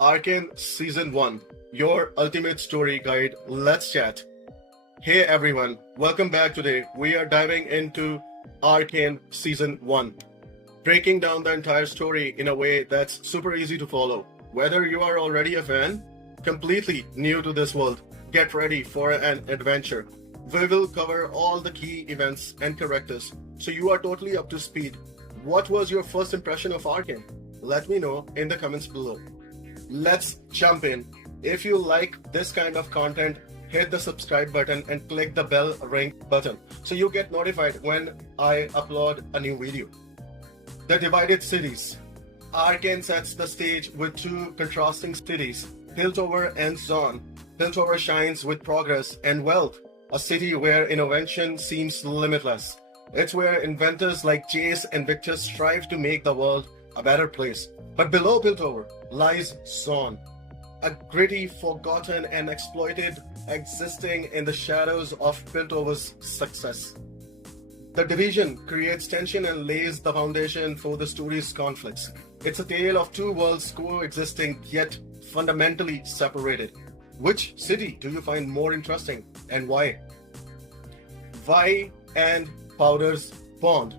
Arcane Season 1, your ultimate story guide. Let's chat. Hey everyone, welcome back. Today we are diving into Arcane Season 1, breaking down the entire story in a way that's super easy to follow. Whether you are already a fan, completely new to this world, get ready for an adventure. We will cover all the key events and characters, so you are totally up to speed. What was your first impression of Arcane? Let me know in the comments below. Let's jump in. If you like this kind of content, hit the subscribe button and click the bell ring button so you get notified when I upload a new video. The divided cities. Arcane sets the stage with two contrasting cities, Piltover and Zaun. Piltover shines with progress and wealth, a city where innovation seems limitless. It's where inventors like Jace and Victor strive to make the world a better place. But below Piltover lies Zaun, a gritty, forgotten, and exploited existing in the shadows of Piltover's success. The division creates tension and lays the foundation for the story's conflicts. It's a tale of two worlds coexisting yet fundamentally separated. Which city do you find more interesting and why? Vi and Powder's bond.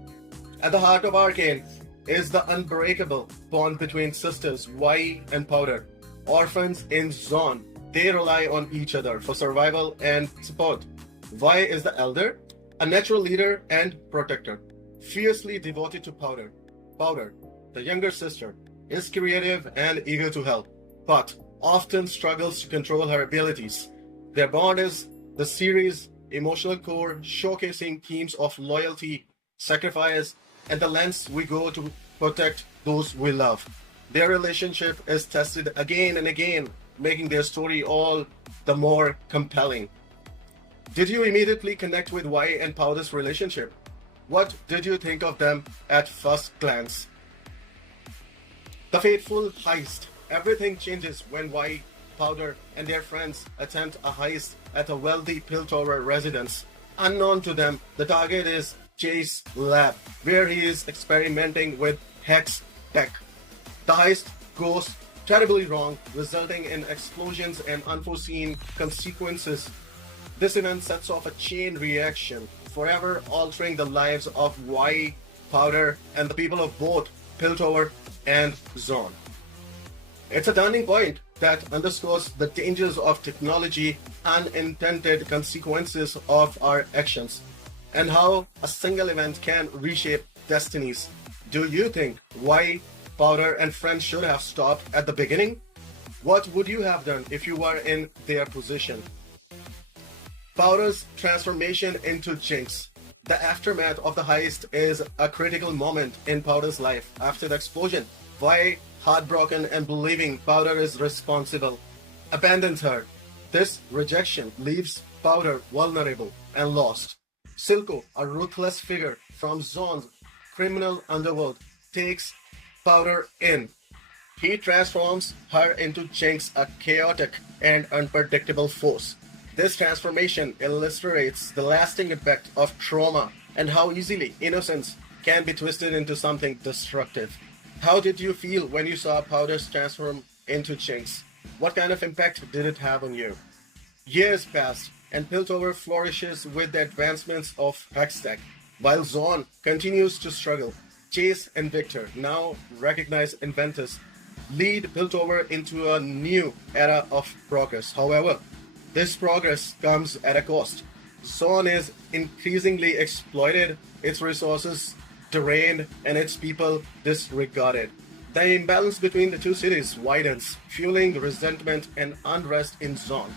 At the heart of Arcane is the unbreakable bond between sisters Vi and Powder. Orphans in Zaun, they rely on each other for survival and support. Vi is the elder, a natural leader and protector, fiercely devoted to Powder. Powder, the younger sister, is creative and eager to help, but often struggles to control her abilities. Their bond is the series' emotional core, showcasing themes of loyalty, sacrifice, and the lengths we go to protect those we love. Their relationship is tested again and again, making their story all the more compelling. Did you immediately connect with Vi and Powder's relationship? What did you think of them at first glance? The fateful heist. Everything changes when Vi, Powder, and their friends attempt a heist at a wealthy Piltover residence. Unknown to them, the target is Jace's lab, where he is experimenting with Hex tech. The heist goes terribly wrong, resulting in explosions and unforeseen consequences. This event sets off a chain reaction, forever altering the lives of Vi, Powder, and the people of both Piltover and Zaun. It's a turning point that underscores the dangers of technology, unintended consequences of our actions, and how a single event can reshape destinies. Do you think Vi, Powder, and friends should have stopped at the beginning? What would you have done if you were in their position? Powder's transformation into Jinx. The aftermath of the heist is a critical moment in Powder's life. After the explosion, Vi, heartbroken and believing Powder is responsible, abandons her. This rejection leaves Powder vulnerable and lost. Silco, a ruthless figure from Zaun's criminal underworld, takes Powder in. He transforms her into Jinx, a chaotic and unpredictable force. This transformation illustrates the lasting impact of trauma and how easily innocence can be twisted into something destructive. How did you feel when you saw Powder's transform into Jinx? What kind of impact did it have on you? Years pass, and Piltover flourishes with the advancements of Hextech, while Zaun continues to struggle. Jace and Victor, now recognized inventors, lead Piltover into a new era of progress. However, this progress comes at a cost. Zaun is increasingly exploited, its resources drained, and its people disregarded. The imbalance between the two cities widens, fueling resentment and unrest in Zaun.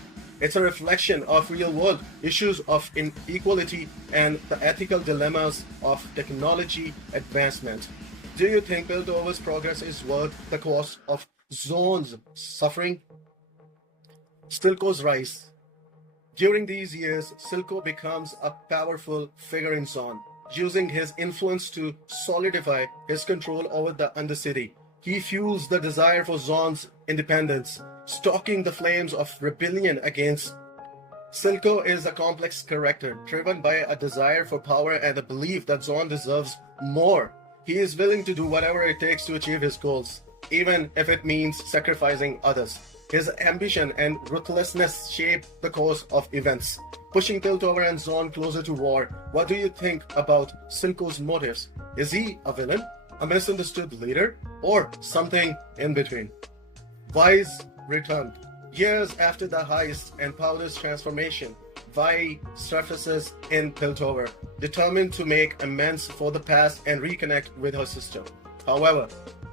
It's a reflection of real-world issues of inequality and the ethical dilemmas of technology advancement. Do you think Piltover's progress is worth the cost of Zaun's suffering? Silco's rise. During these years, Silco becomes a powerful figure in Zaun, using his influence to solidify his control over the Undercity. He fuels the desire for Zaun's independence, stoking the flames of rebellion against. Silco is a complex character, driven by a desire for power and a belief that Zaun deserves more. He is willing to do whatever it takes to achieve his goals. even if it means sacrificing others. His ambition and ruthlessness shape the course of events, pushing Piltover and Zon closer to war. What do you think about Silco's motives? Is he a villain, a misunderstood leader, or something in between? Vi's return. Years after the heist and Powder's transformation, Vi surfaces in Piltover, determined to make amends for the past and reconnect with her sister. However,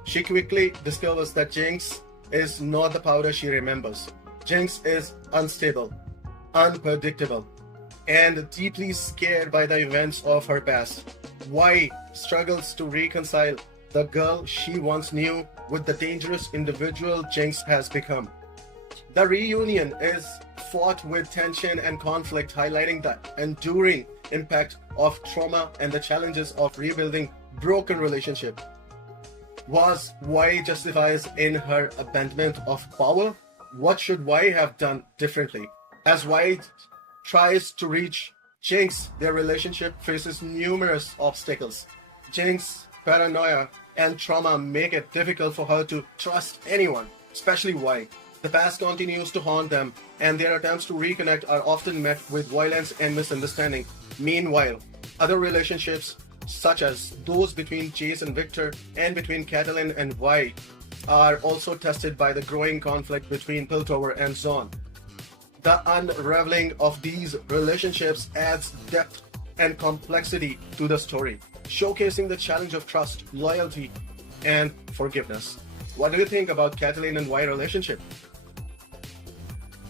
she quickly discovers that Jinx is not the Powder she remembers. Jinx is unstable, unpredictable, and deeply scared by the events of her past. Vi struggles to reconcile the girl she once knew with the dangerous individual Jinx has become. The reunion is fought with tension and conflict, highlighting the enduring impact of trauma and the challenges of rebuilding broken relationships. Was Vi justified in her abandonment of power? What should Vi have done differently? As Vi tries to reach Jinx, their relationship faces numerous obstacles. Jinx' paranoia and trauma make it difficult for her to trust anyone, especially Vi. The past continues to haunt them, and their attempts to reconnect are often met with violence and misunderstanding. Meanwhile, other relationships, such as those between Chase and Victor and between Catelyn and Vi, are also tested by the growing conflict between Piltover and Zon. The unraveling of these relationships adds depth and complexity to the story, showcasing the challenge of trust, loyalty, and forgiveness. What do you think about Catelyn and Vi relationship?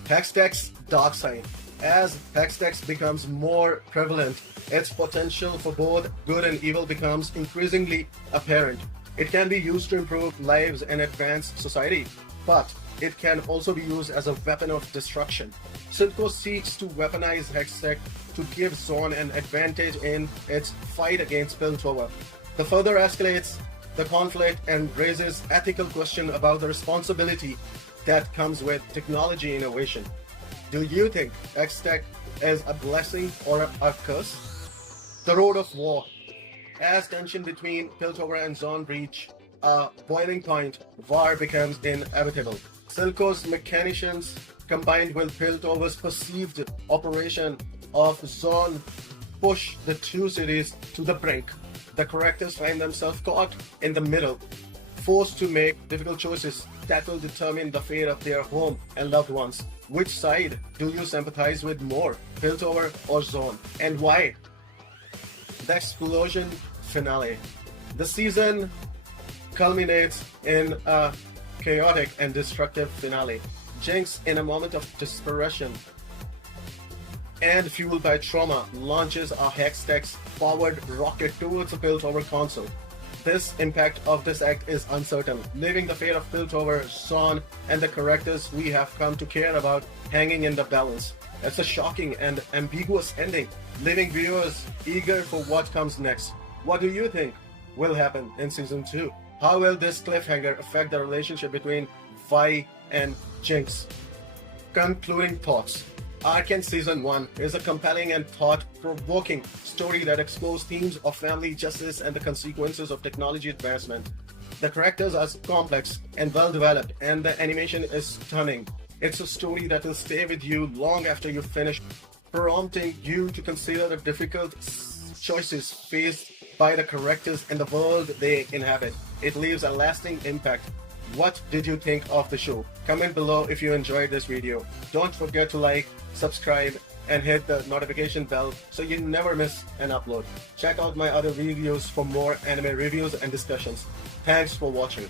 Hextech's dark side. As Hextech becomes more prevalent, its potential for both good and evil becomes increasingly apparent. It can be used to improve lives and advance society, but it can also be used as a weapon of destruction. Silco seeks to weaponize Hextech to give Zon an advantage in its fight against Piltover. The further escalates the conflict and raises ethical questions about the responsibility that comes with technology innovation. Do you think Hextech is a blessing or a curse? The road of war. As tension between Piltover and Zon reach a boiling point, war becomes inevitable. Silco's machinations combined with Piltover's perceived operation of Zon push the two cities to the brink. The characters find themselves caught in the middle, forced to make difficult choices that will determine the fate of their home and loved ones. Which side do you sympathize with more, Piltover or Zon, and why? The explosion finale. The season culminates in a chaotic and destructive finale. Jinx, in a moment of desperation and fueled by trauma, launches a Hextech-powered rocket towards the Piltover console. This impact of this act is uncertain, leaving the fate of Piltover, Zon, and the characters we have come to care about hanging in the balance. It's a shocking and ambiguous ending, leaving viewers eager for what comes next. What do you think will happen in Season 2? How will this cliffhanger affect the relationship between Vi and Jinx? Concluding thoughts. Arcane Season 1 is a compelling and thought-provoking story that explores themes of family, justice, and the consequences of technology advancement. The characters are complex and well-developed, and the animation is stunning. It's a story that will stay with you long after you finish, prompting you to consider the difficult choices faced by the characters and the world they inhabit. It leaves a lasting impact. What did you think of the show? Comment below if you enjoyed this video. Don't forget to like, subscribe, and hit the notification bell so you never miss an upload. Check out my other videos for more anime reviews and discussions. Thanks for watching.